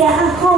สียอาคม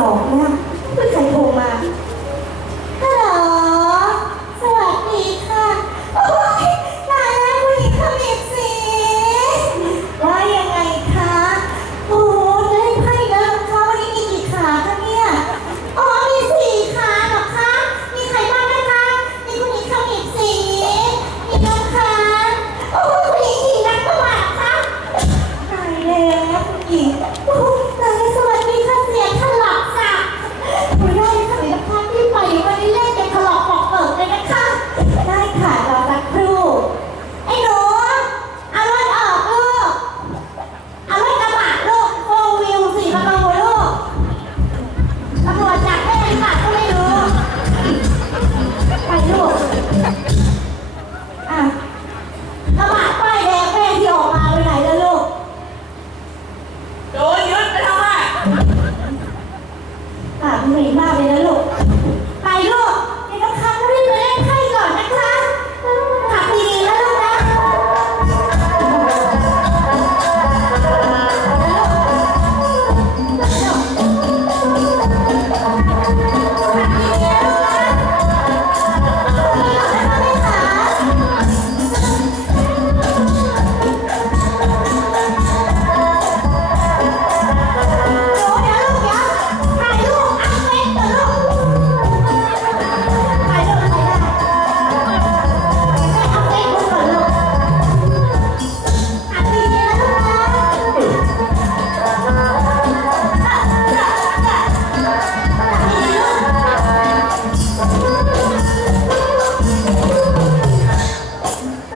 Tủ.